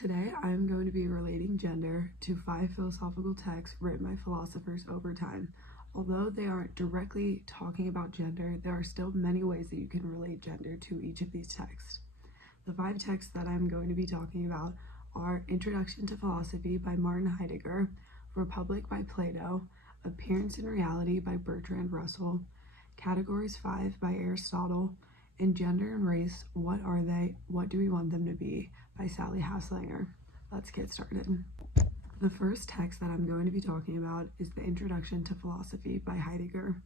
Today, I'm going to be relating gender to 5 philosophical texts written by philosophers over time. Although they aren't directly talking about gender, there are still many ways that you can relate gender to each of these texts. The 5 texts that I'm going to be talking about are Introduction to Philosophy by Martin Heidegger, Republic by Plato, Appearance and Reality by Bertrand Russell, Categories 5 by Aristotle, and Gender and Race, What Are They? What Do We Want Them to Be? By Sally Haslanger. Let's get started. The first text that I'm going to be talking about is the Introduction to Philosophy by Heidegger.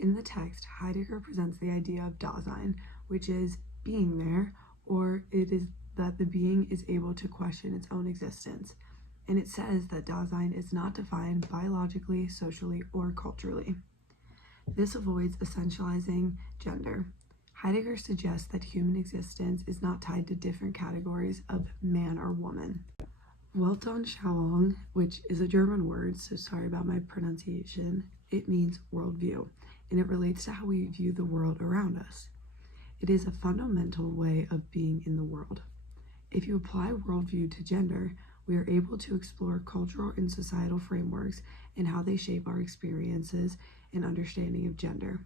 In the text, Heidegger presents the idea of Dasein, which is being there, or it is that the being is able to question its own existence. And it says that Dasein is not defined biologically, socially, or culturally. This avoids essentializing gender. Heidegger suggests that human existence is not tied to different categories of man or woman. Weltanschauung, which is a German word, so sorry about my pronunciation, it means worldview, and it relates to how we view the world around us. It is a fundamental way of being in the world. If you apply worldview to gender, we are able to explore cultural and societal frameworks and how they shape our experiences and understanding of gender.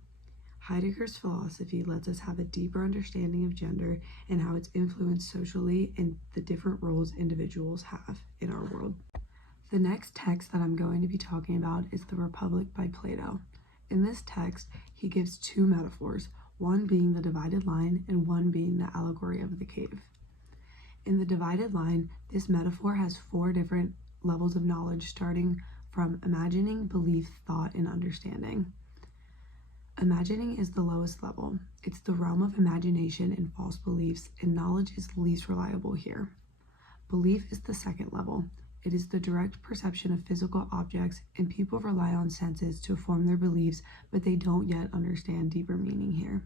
Heidegger's philosophy lets us have a deeper understanding of gender and how it's influenced socially and the different roles individuals have in our world. The next text that I'm going to be talking about is The Republic by Plato. In this text, he gives 2 metaphors, one being the divided line and one being the allegory of the cave. In the divided line, this metaphor has 4 different levels of knowledge, starting from imagining, belief, thought, and understanding. Imagining is the lowest level. It's the realm of imagination and false beliefs, and knowledge is least reliable here. Belief is the second level. It is the direct perception of physical objects, and people rely on senses to form their beliefs, but they don't yet understand deeper meaning here.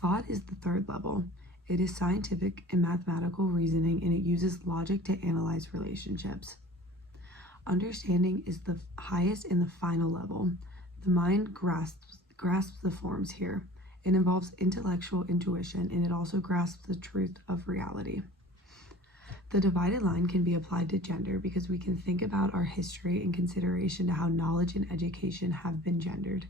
Thought is the third level. It is scientific and mathematical reasoning, and it uses logic to analyze relationships. Understanding is the highest and the final level. The mind grasps the forms here. It involves intellectual intuition, and it also grasps the truth of reality. The divided line can be applied to gender because we can think about our history in consideration to how knowledge and education have been gendered.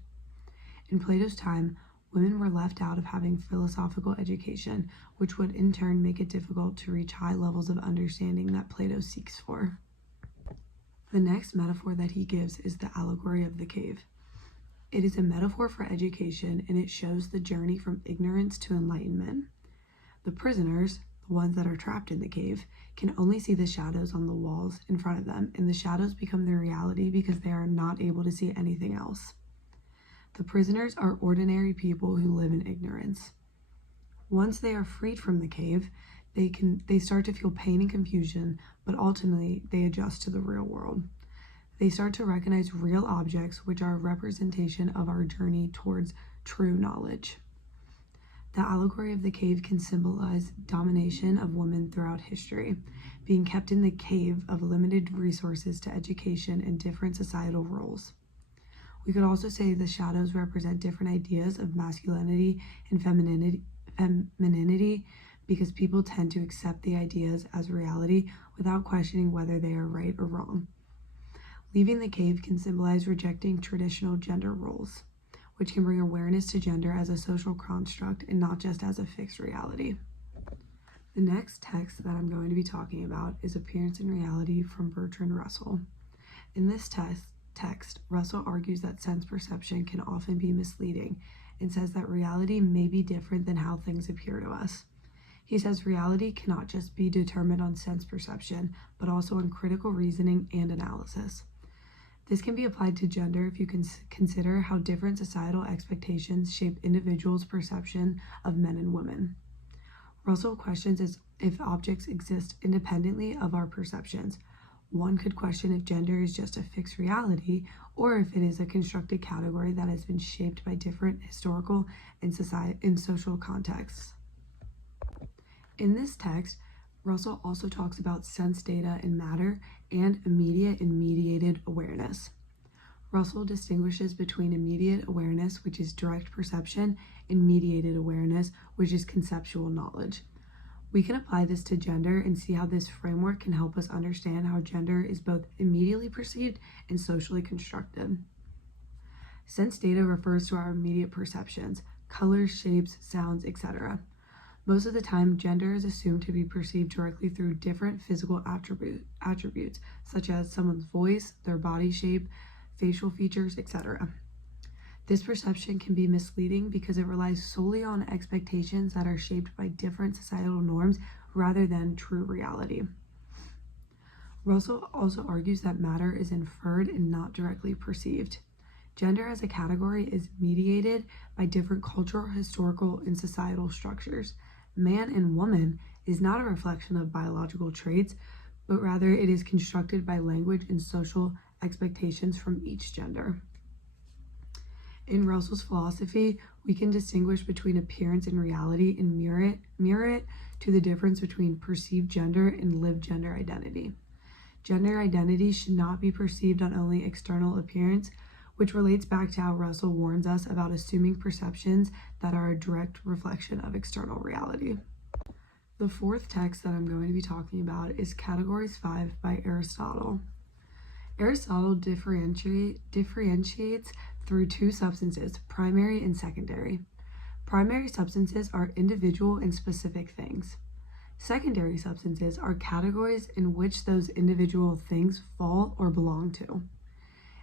In Plato's time, women were left out of having philosophical education, which would in turn make it difficult to reach high levels of understanding that Plato seeks for. The next metaphor that he gives is the allegory of the cave. It is a metaphor for education, and it shows the journey from ignorance to enlightenment. The prisoners, the ones that are trapped in the cave, can only see the shadows on the walls in front of them, and the shadows become their reality because they are not able to see anything else. The prisoners are ordinary people who live in ignorance. Once they are freed from the cave, they start to feel pain and confusion, but ultimately they adjust to the real world. They start to recognize real objects, which are a representation of our journey towards true knowledge. The allegory of the cave can symbolize domination of women throughout history, being kept in the cave of limited resources to education and different societal roles. We could also say the shadows represent different ideas of masculinity and femininity because people tend to accept the ideas as reality without questioning whether they are right or wrong. Leaving the cave can symbolize rejecting traditional gender roles, which can bring awareness to gender as a social construct and not just as a fixed reality. The next text that I'm going to be talking about is Appearance and Reality from Bertrand Russell. In this text, Russell argues that sense perception can often be misleading and says that reality may be different than how things appear to us. He says reality cannot just be determined on sense perception, but also on critical reasoning and analysis. This can be applied to gender if you can consider how different societal expectations shape individuals' perception of men and women. Russell questions if objects exist independently of our perceptions. One could question if gender is just a fixed reality or if it is a constructed category that has been shaped by different historical and social contexts. In this text, Russell also talks about sense data and matter and immediate and mediated awareness. Russell distinguishes between immediate awareness, which is direct perception, and mediated awareness, which is conceptual knowledge. We can apply this to gender and see how this framework can help us understand how gender is both immediately perceived and socially constructed. Sense data refers to our immediate perceptions, colors, shapes, sounds, etc. Most of the time, gender is assumed to be perceived directly through different physical attributes, such as someone's voice, their body shape, facial features, etc. This perception can be misleading because it relies solely on expectations that are shaped by different societal norms rather than true reality. Russell also argues that matter is inferred and not directly perceived. Gender as a category is mediated by different cultural, historical, and societal structures. Man and woman is not a reflection of biological traits, but rather it is constructed by language and social expectations from each gender. In Russell's philosophy, we can distinguish between appearance and reality and mirror it to the difference between perceived gender and lived gender identity. Gender identity should not be perceived on only external appearance, which relates back to how Russell warns us about assuming perceptions that are a direct reflection of external reality. The fourth text that I'm going to be talking about is Categories 5 by Aristotle. Aristotle differentiates through two substances, primary and secondary. Primary substances are individual and specific things. Secondary substances are categories in which those individual things fall or belong to.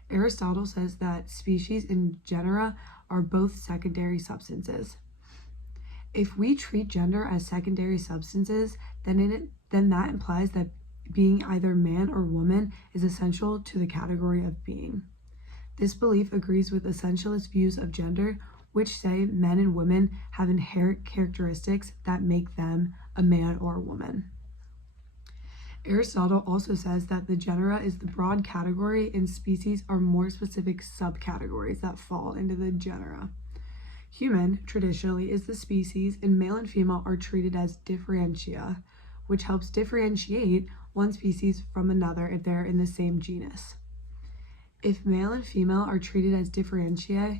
Aristotle says that species and genera are both secondary substances. If we treat gender as secondary substances, then that implies that being either man or woman is essential to the category of being. This belief agrees with essentialist views of gender, which say men and women have inherent characteristics that make them a man or a woman. Aristotle also says that the genera is the broad category and species are more specific subcategories that fall into the genera. Human, traditionally, is the species, and male and female are treated as differentia, which helps differentiate one species from another if they're in the same genus. If male and female are treated as differentia,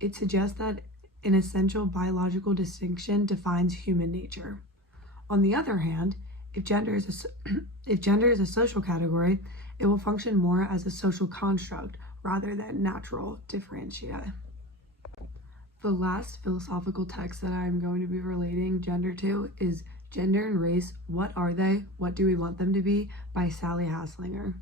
it suggests that an essential biological distinction defines human nature. On the other hand, if gender is a social category, it will function more as a social construct rather than natural differentia. The last philosophical text that I'm going to be relating gender to is Gender and Race, What Are They? What Do We Want Them to Be? By Sally Haslanger.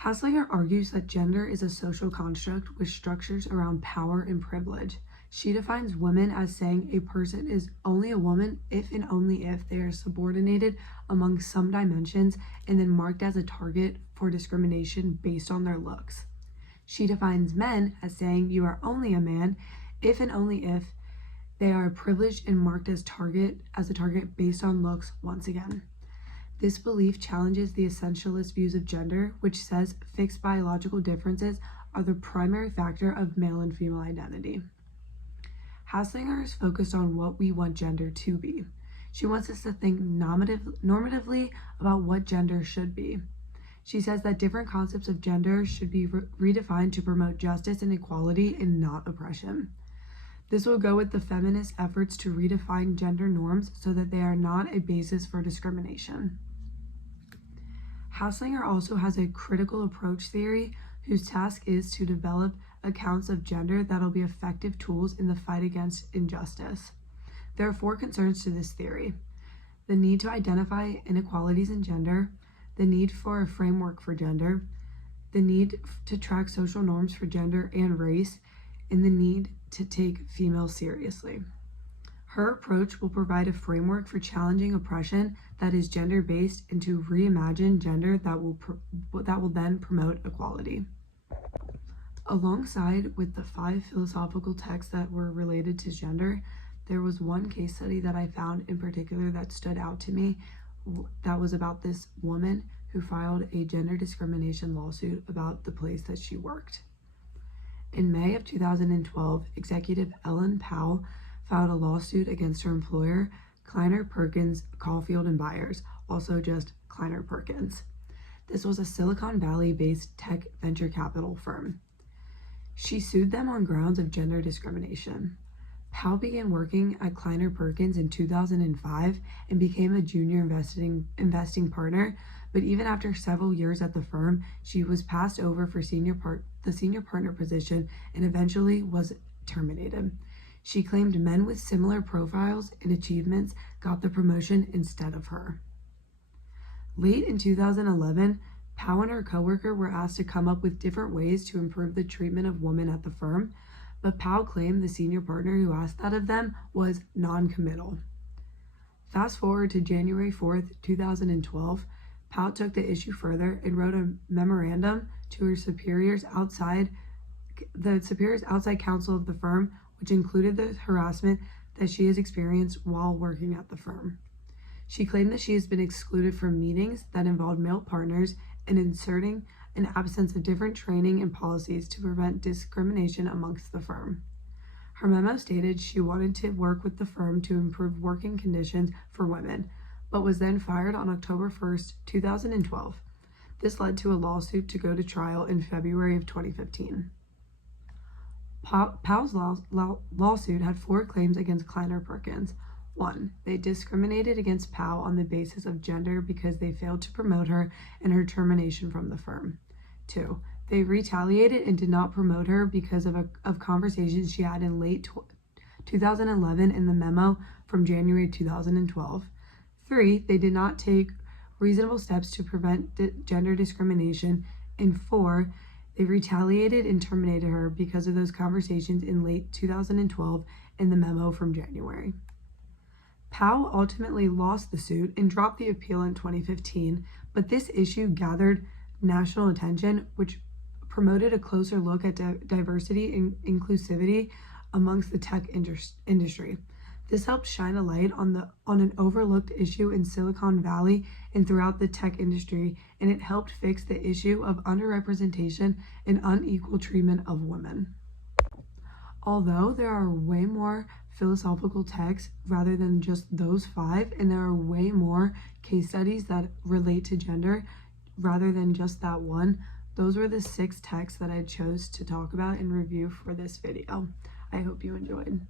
Haslanger argues that gender is a social construct with structures around power and privilege. She defines women as saying a person is only a woman if and only if they are subordinated among some dimensions and then marked as a target for discrimination based on their looks. She defines men as saying you are only a man if and only if they are privileged and marked as a target based on looks once again. This belief challenges the essentialist views of gender, which says fixed biological differences are the primary factor of male and female identity. Haslanger is focused on what we want gender to be. She wants us to think normatively about what gender should be. She says that different concepts of gender should be redefined to promote justice and equality and not oppression. This will go with the feminist efforts to redefine gender norms so that they are not a basis for discrimination. Haslanger also has a critical approach theory whose task is to develop accounts of gender that'll be effective tools in the fight against injustice. There are four concerns to this theory: the need to identify inequalities in gender, the need for a framework for gender, the need to track social norms for gender and race, and the need to take females seriously. Her approach will provide a framework for challenging oppression that is gender-based and to reimagine gender that will then promote equality. Alongside with the 5 philosophical texts that were related to gender, there was one case study that I found in particular that stood out to me that was about this woman who filed a gender discrimination lawsuit about the place that she worked. In May of 2012, executive Ellen Powell filed a lawsuit against her employer, Kleiner Perkins, Caulfield and Byers, also just Kleiner Perkins. This was a Silicon Valley-based tech venture capital firm. She sued them on grounds of gender discrimination. Powell began working at Kleiner Perkins in 2005 and became a junior investing partner, but even after several years at the firm, she was passed over for the senior partner position and eventually was terminated. She claimed men with similar profiles and achievements got the promotion instead of her. Late in 2011, Powell and her coworker were asked to come up with different ways to improve the treatment of women at the firm, but Powell claimed the senior partner who asked that of them was non-committal. Fast forward to January 4th, 2012, Powell took the issue further and wrote a memorandum to her superiors outside counsel of the firm, which included the harassment that she has experienced while working at the firm. She claimed that she has been excluded from meetings that involved male partners and inserting an absence of different training and policies to prevent discrimination amongst the firm. Her memo stated she wanted to work with the firm to improve working conditions for women, but was then fired on October 1st, 2012. This led to a lawsuit to go to trial in February of 2015. Powell's lawsuit had 4 claims against Kleiner Perkins. 1. They discriminated against Powell on the basis of gender because they failed to promote her and her termination from the firm. 2. They retaliated and did not promote her because of conversations she had in late 2011 in the memo from January 2012. 3. They did not take reasonable steps to prevent gender discrimination. And 4. They retaliated and terminated her because of those conversations in late 2012 in the memo from January. Powell ultimately lost the suit and dropped the appeal in 2015, but this issue gathered national attention, which promoted a closer look at diversity and inclusivity amongst the tech industry. This helped shine a light on an overlooked issue in Silicon Valley and throughout the tech industry, and it helped fix the issue of underrepresentation and unequal treatment of women. Although there are way more philosophical texts rather than just those 5, and there are way more case studies that relate to gender rather than just that one, those were the 6 texts that I chose to talk about and review for this video. I hope you enjoyed.